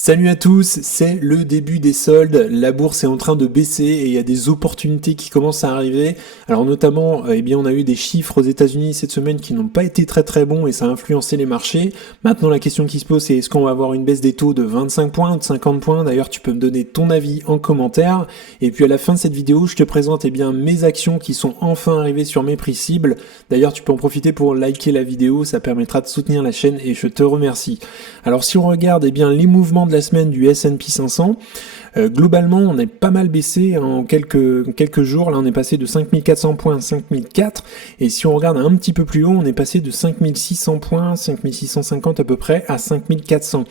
Salut à tous, c'est le début des soldes, la bourse est en train de baisser et il y a des opportunités qui commencent à arriver. Alors notamment, on a eu des chiffres aux États-Unis cette semaine qui n'ont pas été très bons et ça a influencé les marchés. Maintenant la question qui se pose c'est est-ce qu'on va avoir une baisse des taux de 25 points ou de 50 points? D'ailleurs tu peux me donner ton avis en commentaire. Et puis à la fin de cette vidéo, je te présente mes actions qui sont enfin arrivées sur mes prix cibles. D'ailleurs tu peux en profiter pour liker la vidéo, ça permettra de soutenir la chaîne et je te remercie. Alors si on regarde les mouvements de la semaine du S&P 500, globalement on est pas mal baissé en quelques jours. Là on est passé de 5400 points à 5004 et si on regarde un petit peu plus haut on est passé de 5600 points, 5650 à peu près à 5400.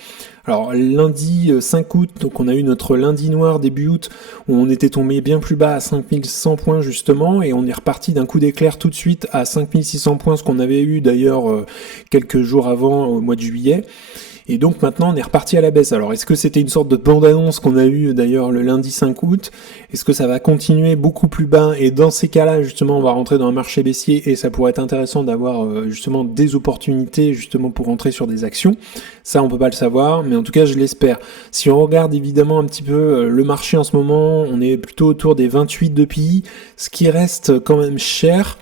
Alors lundi 5 août, donc on a eu notre lundi noir début août où on était tombé bien plus bas à 5100 points justement et on est reparti d'un coup d'éclair tout de suite à 5600 points, ce qu'on avait eu d'ailleurs quelques jours avant au mois de juillet. Et donc maintenant on est reparti à la baisse. Alors est-ce que c'était une sorte de bande-annonce qu'on a eu d'ailleurs le lundi 5 août? Est-ce que ça va continuer beaucoup plus bas? Et dans ces cas-là justement on va rentrer dans un marché baissier et ça pourrait être intéressant d'avoir justement des opportunités justement pour rentrer sur des actions. Ça on peut pas le savoir, mais en tout cas je l'espère. Si on regarde évidemment un petit peu le marché en ce moment, on est plutôt autour des 28 de PI, ce qui reste quand même cher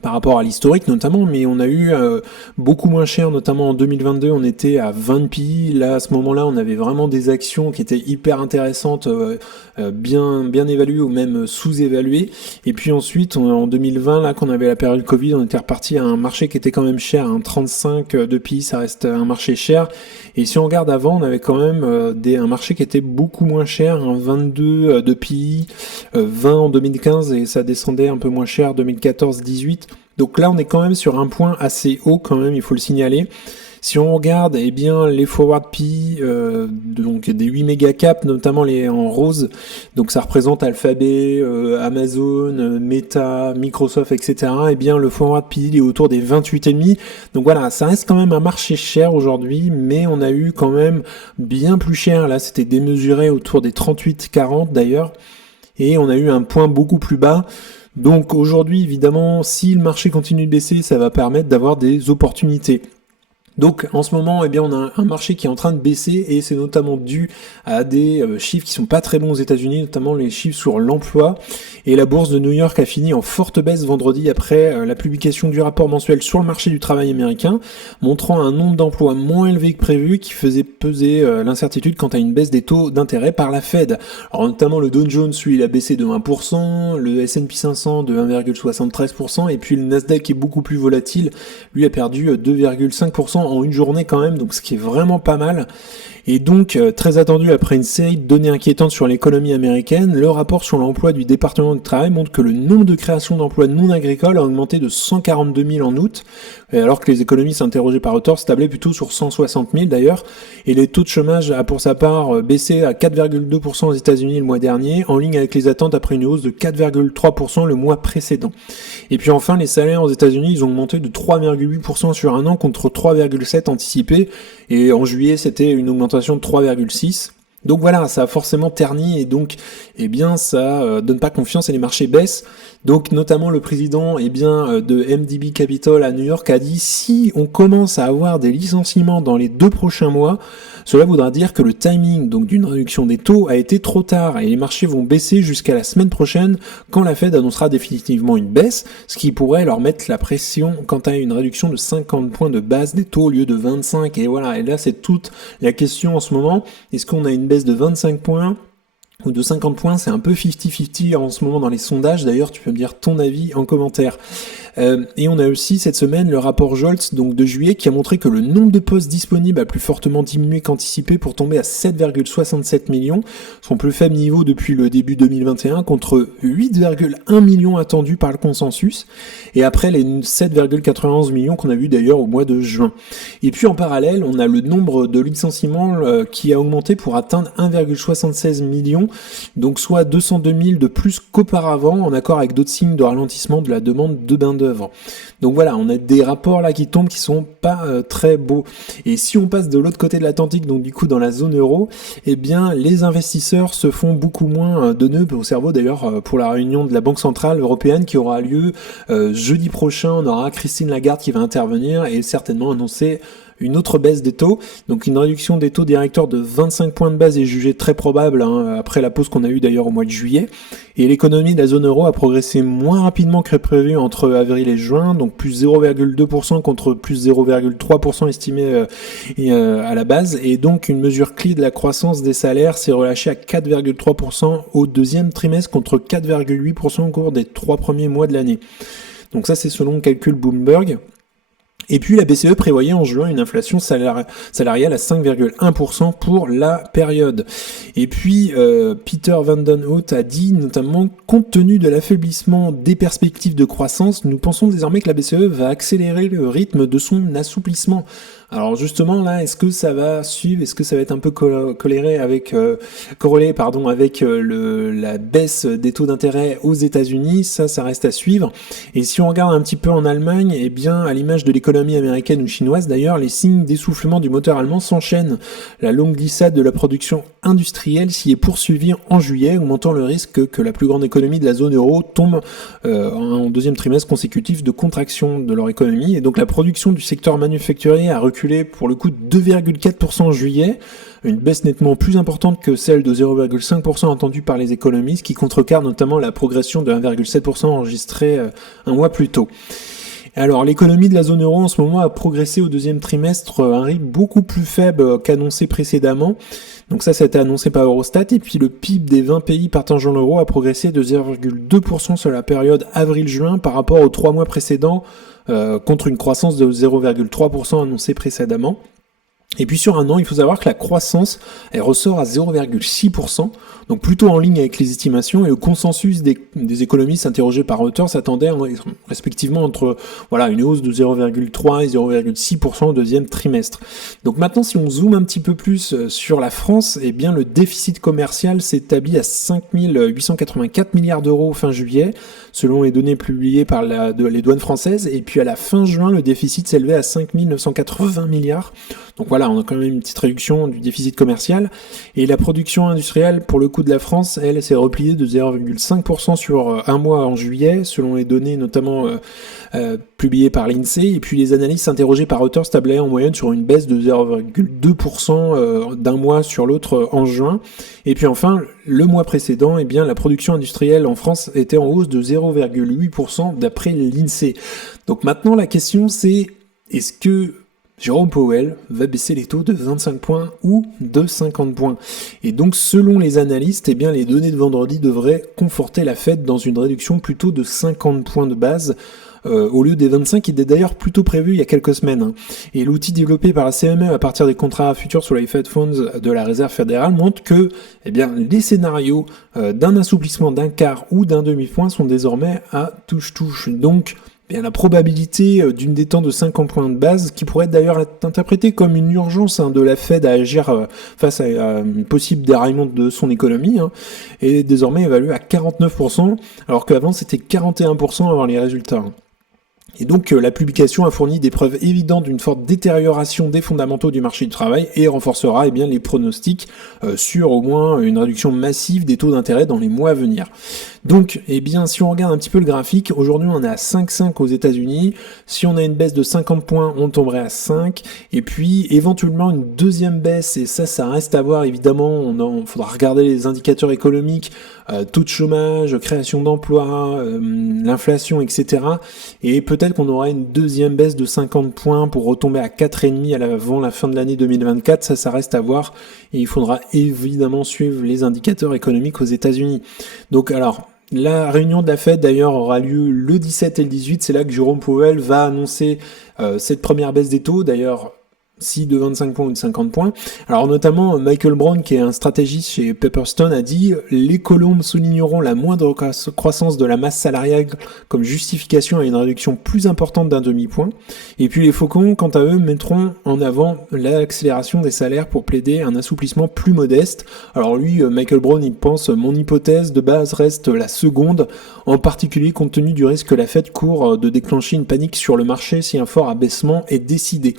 par rapport à l'historique notamment, mais on a eu beaucoup moins cher, notamment en 2022, on était à 20 PI, là à ce moment-là on avait vraiment des actions qui étaient hyper intéressantes, bien évaluées ou même sous-évaluées, et puis ensuite en 2020, là quand on avait la période Covid, on était reparti à un marché qui était quand même cher, 35 de PI, ça reste un marché cher, et si on regarde avant, on avait quand même un marché qui était beaucoup moins cher, 22 de PI, 20 en 2015, et ça descendait un peu moins cher 2014-18. Donc là, on est quand même sur un point assez haut quand même, il faut le signaler. Si on regarde les forward P, donc des 8 méga caps, notamment les en rose, donc ça représente Alphabet, Amazon, Meta, Microsoft, etc. Le forward P il est autour des 28,5. Donc voilà, ça reste quand même un marché cher aujourd'hui, mais on a eu quand même bien plus cher. Là, c'était démesuré autour des 38,40 d'ailleurs, et on a eu un point beaucoup plus bas. Donc aujourd'hui, évidemment, si le marché continue de baisser, ça va permettre d'avoir des opportunités. Donc en ce moment, on a un marché qui est en train de baisser et c'est notamment dû à des chiffres qui sont pas très bons aux États-Unis, notamment les chiffres sur l'emploi. Et la bourse de New York a fini en forte baisse vendredi après la publication du rapport mensuel sur le marché du travail américain, montrant un nombre d'emplois moins élevé que prévu qui faisait peser l'incertitude quant à une baisse des taux d'intérêt par la Fed. Alors notamment le Dow Jones, lui, il a baissé de 1%, le S&P 500 de 1,73% et puis le Nasdaq qui est beaucoup plus volatile, lui a perdu 2,5% en une journée quand même, donc ce qui est vraiment pas mal. Et donc, très attendu après une série de données inquiétantes sur l'économie américaine, le rapport sur l'emploi du département du travail montre que le nombre de créations d'emplois non agricoles a augmenté de 142 000 en août, alors que les économistes interrogés par Reuters tablaient plutôt sur 160 000 d'ailleurs, et les taux de chômage a pour sa part baissé à 4,2% aux États-Unis le mois dernier, en ligne avec les attentes après une hausse de 4,3% le mois précédent. Et puis enfin, les salaires aux États-Unis, ils ont augmenté de 3,8% sur un an contre 3,7% anticipé, et en juillet, c'était une augmentation de 3,6. Donc voilà, ça a forcément terni et donc ça donne pas confiance et les marchés baissent. Donc notamment le président de MDB Capital à New York a dit si on commence à avoir des licenciements dans les 2 prochains mois, cela voudra dire que le timing donc d'une réduction des taux a été trop tard et les marchés vont baisser jusqu'à la semaine prochaine quand la Fed annoncera définitivement une baisse, ce qui pourrait leur mettre la pression quant à une réduction de 50 points de base des taux au lieu de 25. Et voilà, et là c'est toute la question en ce moment, est-ce qu'on a une baisse de 25 points ou de 50 points, c'est un peu 50-50 en ce moment dans les sondages, d'ailleurs tu peux me dire ton avis en commentaire. Et on a aussi cette semaine le rapport Jolts donc de juillet qui a montré que le nombre de postes disponibles a plus fortement diminué qu'anticipé pour tomber à 7,67 millions, son plus faible niveau depuis le début 2021 contre 8,1 millions attendus par le consensus, et après les 7,91 millions qu'on a vu d'ailleurs au mois de juin. Et puis en parallèle, on a le nombre de licenciements qui a augmenté pour atteindre 1,76 millions, donc soit 202 000 de plus qu'auparavant, en accord avec d'autres signes de ralentissement de la demande de main-d'œuvre. Donc voilà, on a des rapports là qui tombent qui sont pas très beaux. Et si on passe de l'autre côté de l'Atlantique, donc du coup dans la zone euro, les investisseurs se font beaucoup moins de nœuds au cerveau. D'ailleurs, pour la réunion de la Banque Centrale Européenne qui aura lieu jeudi prochain, on aura Christine Lagarde qui va intervenir et certainement annoncer une autre baisse des taux. Donc une réduction des taux directeurs de 25 points de base est jugée très probable après la pause qu'on a eue d'ailleurs au mois de juillet. Et l'économie de la zone euro a progressé moins rapidement que prévu entre avril et juin, donc plus 0,2% contre plus 0,3% estimé à la base. Et donc une mesure clé de la croissance des salaires s'est relâchée à 4,3% au deuxième trimestre contre 4,8% au cours des 3 premiers mois de l'année. Donc ça c'est selon le calcul Bloomberg. Et puis la BCE prévoyait en juin une inflation salariale à 5,1% pour la période. Et puis Peter Van Den Hout a dit notamment, compte tenu de l'affaiblissement des perspectives de croissance, nous pensons désormais que la BCE va accélérer le rythme de son assouplissement. Alors justement là, est-ce que ça va suivre, est-ce que ça va être un peu corrélé avec la baisse des taux d'intérêt aux États-Unis? Ça reste à suivre. Et si on regarde un petit peu en Allemagne, eh bien à l'image de l'économie américaine ou chinoise d'ailleurs, les signes d'essoufflement du moteur allemand s'enchaînent. La longue glissade de la production industrielle s'y est poursuivie en juillet, augmentant le risque que la plus grande économie de la zone euro tombe en deuxième trimestre consécutif de contraction de leur économie. Et donc la production du secteur manufacturier a reculé pour le coup de 2,4% en juillet, une baisse nettement plus importante que celle de 0,5% attendue par les économistes, qui contrecarre notamment la progression de 1,7% enregistrée un mois plus tôt. Alors l'économie de la zone euro en ce moment a progressé au deuxième trimestre à un rythme beaucoup plus faible qu'annoncé précédemment. Donc ça a été annoncé par Eurostat. Et puis le PIB des 20 pays partageant l'euro a progressé de 0,2% sur la période avril-juin par rapport aux 3 mois précédents, contre une croissance de 0,3% annoncée précédemment. Et puis sur un an, il faut savoir que la croissance, elle ressort à 0,6%, donc plutôt en ligne avec les estimations, et le consensus des économistes interrogés par Reuters s'attendait respectivement entre une hausse de 0,3 et 0,6% au deuxième trimestre. Donc maintenant, si on zoome un petit peu plus sur la France, eh bien le déficit commercial s'établit à 5 884 milliards d'euros fin juillet, selon les données publiées par les douanes françaises, et puis à la fin juin, le déficit s'élevait à 5 980 milliards. Donc voilà, on a quand même une petite réduction du déficit commercial. Et la production industrielle, pour le coup de la France, elle s'est repliée de 0,5% sur un mois en juillet, selon les données notamment publiées par l'INSEE. Et puis les analystes interrogés par Reuters tablaient en moyenne sur une baisse de 0,2% d'un mois sur l'autre en juin. Et puis enfin, le mois précédent, eh bien, la production industrielle en France était en hausse de 0,8% d'après l'INSEE. Donc maintenant, la question c'est, est-ce que Jérôme Powell va baisser les taux de 25 points ou de 50 points. Et donc, selon les analystes, eh bien, les données de vendredi devraient conforter la Fed dans une réduction plutôt de 50 points de base, au lieu des 25 qui étaient d'ailleurs plutôt prévus il y a quelques semaines. Et l'outil développé par la CME à partir des contrats futurs sur les Fed Funds de la Réserve fédérale montre que les scénarios d'un assouplissement d'un quart ou d'un demi-point sont désormais à touche-touche. Donc, la probabilité d'une détente de 50 points de base, qui pourrait d'ailleurs être interprétée comme une urgence de la Fed à agir face à un possible déraillement de son économie, est désormais évaluée à 49%, alors qu'avant c'était 41% avant les résultats. Et donc la publication a fourni des preuves évidentes d'une forte détérioration des fondamentaux du marché du travail et renforcera les pronostics sur au moins une réduction massive des taux d'intérêt dans les mois à venir. Donc, si on regarde un petit peu le graphique, aujourd'hui on est à 5,5 aux États-Unis. Si on a une baisse de 50 points, on tomberait à 5. Et puis éventuellement une deuxième baisse, et ça reste à voir évidemment. Il faudra regarder les indicateurs économiques, taux de chômage, création d'emplois, l'inflation, etc. Et peut-être qu'on aura une deuxième baisse de 50 points pour retomber à 4,5 avant la fin de l'année 2024. Ça reste à voir. Et il faudra évidemment suivre les indicateurs économiques aux États-Unis. Donc alors, la réunion de la Fed d'ailleurs aura lieu le 17 et le 18, c'est là que Jérôme Powell va annoncer cette première baisse des taux, d'ailleurs si de 25 points ou de 50 points. Alors notamment Michael Brown, qui est un stratégiste chez Pepperstone, a dit « Les colombes souligneront la moindre croissance de la masse salariale comme justification à une réduction plus importante d'un demi-point. Et puis les faucons, quant à eux, mettront en avant l'accélération des salaires pour plaider un assouplissement plus modeste. » Alors lui, Michael Brown, il pense « Mon hypothèse de base reste la seconde, en particulier compte tenu du risque que la Fed court de déclencher une panique sur le marché si un fort abaissement est décidé. »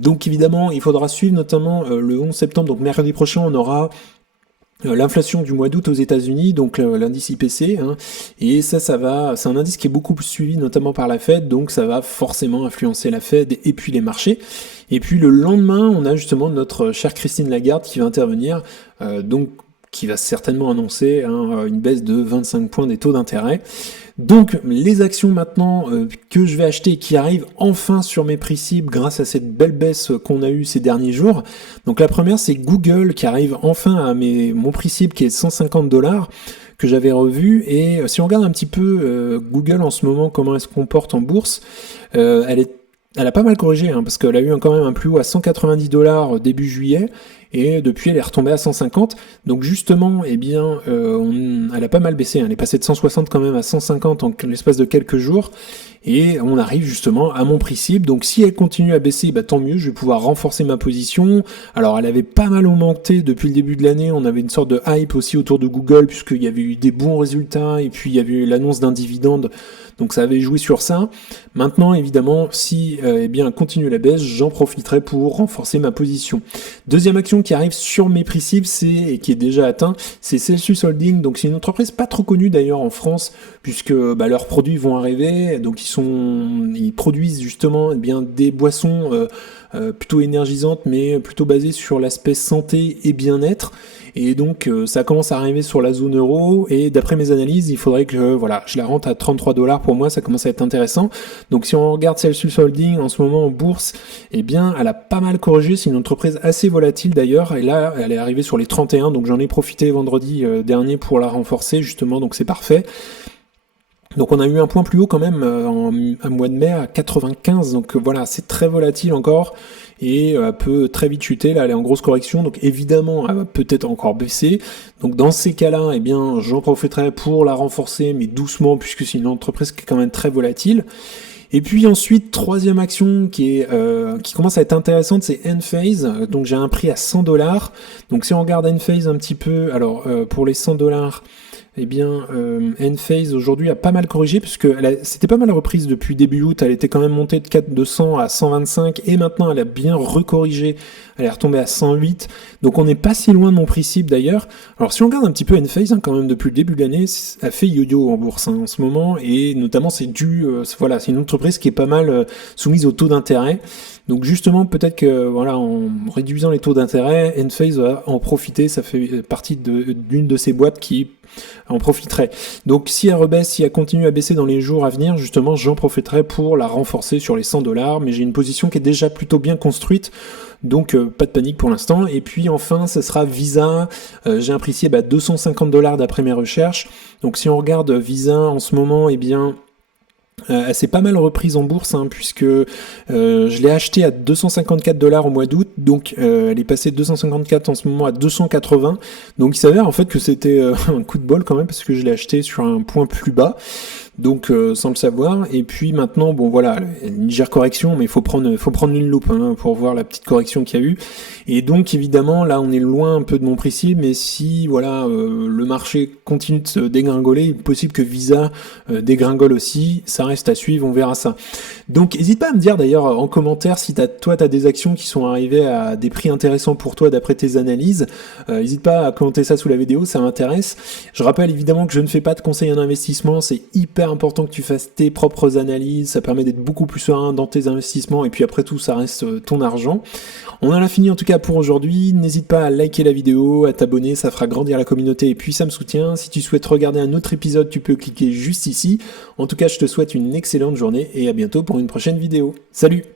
Donc évidemment, il faudra suivre notamment le 11 septembre, donc mercredi prochain, on aura l'inflation du mois d'août aux États-Unis, donc l'indice IPC, hein, et c'est un indice qui est beaucoup plus suivi notamment par la Fed, donc ça va forcément influencer la Fed et puis les marchés. Et puis le lendemain, on a justement notre chère Christine Lagarde qui va intervenir, donc qui va certainement annoncer une baisse de 25 points des taux d'intérêt. Donc les actions maintenant que je vais acheter qui arrivent enfin sur mes prix cibles grâce à cette belle baisse qu'on a eue ces derniers jours. Donc la première c'est Google qui arrive enfin à mon prix cible qui est 150$ que j'avais revu. Et si on regarde un petit peu Google en ce moment, comment elle se comporte en bourse, elle a pas mal corrigé, parce qu'elle a eu quand même un plus haut à 190$ début juillet, et depuis elle est retombée à 150. Donc justement, elle a pas mal baissé, elle est passée de 160 quand même à 150 en l'espace de quelques jours, et on arrive justement à mon prix cible. Donc si elle continue à baisser, tant mieux, je vais pouvoir renforcer ma position. Alors elle avait pas mal augmenté depuis le début de l'année, on avait une sorte de hype aussi autour de Google, puisqu'il y avait eu des bons résultats, et puis il y avait eu l'annonce d'un dividende, donc ça avait joué sur ça. Maintenant, évidemment, si elle continue la baisse, j'en profiterai pour renforcer ma position. Deuxième action qui arrive sur mes prix cibles, et qui est déjà atteint, c'est Celsius Holding. Donc c'est une entreprise pas trop connue d'ailleurs en France, puisque leurs produits vont arriver. Donc ils produisent justement des boissons plutôt énergisantes, mais plutôt basées sur l'aspect santé et bien-être. Et donc ça commence à arriver sur la zone euro, et d'après mes analyses, il faudrait que je la rentre à 33$. Pour moi, ça commence à être intéressant. Donc si on regarde Celsius Holding en ce moment en bourse, elle a pas mal corrigé. C'est une entreprise assez volatile d'ailleurs, et là elle est arrivée sur les 31, donc j'en ai profité vendredi dernier pour la renforcer justement, donc c'est parfait. Donc on a eu un point plus haut quand même un mois de mai à 95, donc c'est très volatile encore, et peut très vite chuter. Là elle est en grosse correction, donc évidemment elle va peut-être encore baisser. Donc dans ces cas-là, j'en profiterai pour la renforcer, mais doucement, puisque c'est une entreprise qui est quand même très volatile. Et puis ensuite, troisième action qui commence à être intéressante, c'est Enphase. Donc j'ai un prix à 100$. Donc si on regarde Enphase un petit peu, alors pour les 100$, Enphase aujourd'hui a pas mal corrigé, puisque c'était pas mal reprise depuis début août. Elle était quand même montée de 100 à 125, et maintenant elle a bien recorrigé, elle est retombée à 108, donc on n'est pas si loin de mon prix cible d'ailleurs. Alors si on regarde un petit peu Enphase, quand même depuis le début de l'année, elle fait yo-yo en bourse en ce moment, et notamment c'est c'est une entreprise qui est pas mal soumise au taux d'intérêt. Donc justement, peut-être que en réduisant les taux d'intérêt, Enphase va en profiter. Ça fait partie d'une de ces boîtes qui en profiterait. Donc si elle continue à baisser dans les jours à venir, justement, j'en profiterai pour la renforcer sur les 100$. Mais j'ai une position qui est déjà plutôt bien construite, donc pas de panique pour l'instant. Et puis enfin, ça sera Visa. J'ai un prix cible à 250$ d'après mes recherches. Donc si on regarde Visa en ce moment, elle s'est pas mal reprise en bourse, puisque je l'ai acheté à 254$ au mois d'août, donc elle est passée de 254 en ce moment à 280, donc il s'avère en fait que c'était un coup de bol quand même, parce que je l'ai acheté sur un point plus bas, donc sans le savoir. Et puis maintenant, une légère correction, mais il faut prendre une loupe pour voir la petite correction qu'il y a eu. Et donc évidemment là on est loin un peu de mon prix cible, mais si le marché continue de se dégringoler, il est possible que Visa dégringole aussi. Ça reste à suivre, on verra ça. Donc n'hésite pas à me dire d'ailleurs en commentaire si toi t'as des actions qui sont arrivées à des prix intéressants pour toi d'après tes analyses. N'hésite pas à commenter ça sous la vidéo, ça m'intéresse. Je rappelle évidemment que je ne fais pas de conseils en investissement, c'est hyper important que tu fasses tes propres analyses, ça permet d'être beaucoup plus serein dans tes investissements, et puis après tout ça reste ton argent. On en a fini en tout cas pour aujourd'hui. N'hésite pas à liker la vidéo, à t'abonner, ça fera grandir la communauté et puis ça me soutient. Si tu souhaites regarder un autre épisode, tu peux cliquer juste ici. En tout cas, je te souhaite une excellente journée et à bientôt pour une prochaine vidéo. Salut!